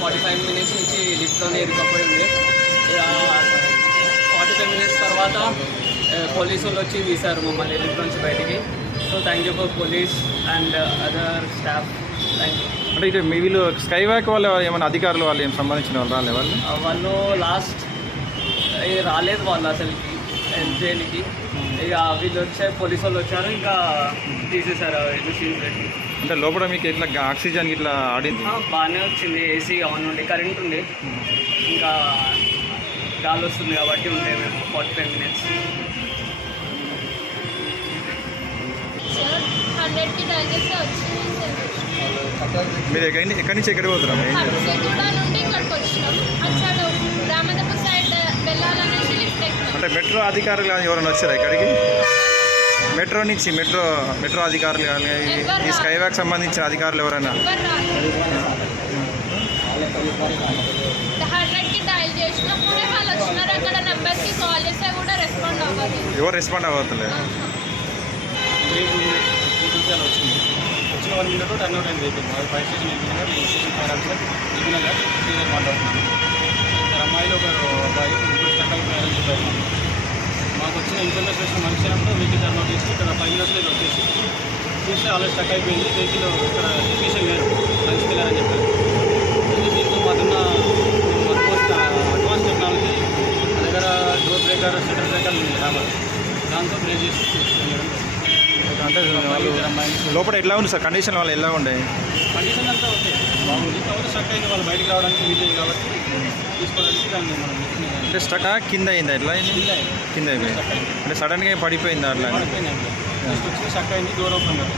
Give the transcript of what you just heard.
Forty five minutes నుంచి లిఫ్ట్లోనే ఇరుకపోయి ఉంది. ఇక ఫార్టీ ఫైవ్ మినిట్స్ తర్వాత పోలీసు వాళ్ళు వచ్చి తీశారు మమ్మల్ని లిఫ్ట్ నుంచి బయటికి. So thank you for police and other staff thank you అంటే ఇటు మీ వీళ్ళు స్కై వాక్ వాళ్ళు ఏమైనా అధికారులు వాళ్ళు ఏం సంబంధించిన వాళ్ళు రాలే వాళ్ళు? వాళ్ళు లాస్ట్ రాలేదు వాళ్ళు అసలుకి జైలుకి ఇక వీళ్ళు వచ్చారు పోలీసు వాళ్ళు వచ్చారు ఇంకా తీసేశారు ఇది సీన్ పెట్టి. అంటే లోపల మీకు ఇట్లా ఆక్సిజన్ ఇట్లా ఆడింది? బాగానే వచ్చింది ఏసీ ఆన్ ఉండి కరెంట్ ఉంది. ఇంకా గాలి వస్తుంది కాబట్టి ఉండే మేము ఫార్టీ ఫైవ్ మినిట్స్. మీరు ఎక్కడి ఎక్కడి నుంచి ఎక్కడికి పోతున్నారు? అంటే మెట్రో అధికారులు కానీ ఎవరైనా వచ్చారా ఇక్కడికి? మెట్రో నుంచి మెట్రో మెట్రో అధికారులు కానీ ఈ స్కైవాక్ సంబంధించిన అధికారులు ఎవరైనా? ఎవరు రెస్పాండ్ అవ్వట్లేదు? వచ్చిన వన్ మినిట్ టర్న్ అవుట్ అయింది. అయిపోయింది స్టేషన్ స్టేషన్ ఫైర్ ఆఫీసర్ మాట్లాడుతున్నాను ఇద్దరు అమ్మాయిలు ఒకరు అబ్బాయి ముగ్గురు స్టక్ అయిపోయారని చెప్పారు వచ్చిన ఇన్ఫర్మేషన్ వచ్చిన మనిషి అయినప్పుడు వెహికల్ టర్న్ అవుట్ చేసి ఇక్కడ ఫైవ్ మినిట్స్లో ఇది వచ్చేసి చూస్తే ఆల్రెడీ స్టక్ అయిపోయింది. వెహికల్ ఇక్కడ టెక్నీషియన్ లేరు లంచ్కి వెళ్ళారని చెప్పారు. ఇది దీంతో మాకున్న అడ్వాన్స్ అడ్వాన్స్ టెక్నాలజీ మా దగ్గర డోర్ బ్రేకర్ షటర్ బ్రేకర్ ఉంది హ్యామర్ దాంతో బ్రేక్ చేసి అంటే లోపల ఎట్లా ఉంది సార్? కండిషన్ వాళ్ళు ఎలా ఉండే కండిషన్ అంతా కాకపోతే స్ట్రక్ అయింది వాళ్ళు బయటికి రావడానికి వీలేదు కాబట్టి తీసుకోవడానికి దాన్ని మనం ఇచ్చిన దాన్ని అంటే స్టక్ కింద అయిందా. అయింది కింద అయిపోయింది. అంటే సడన్గా పడిపోయిందా అట్లా? పడిపోయింది స్ట్రక్ అయింది డోర్ ఓపెన్ కాదు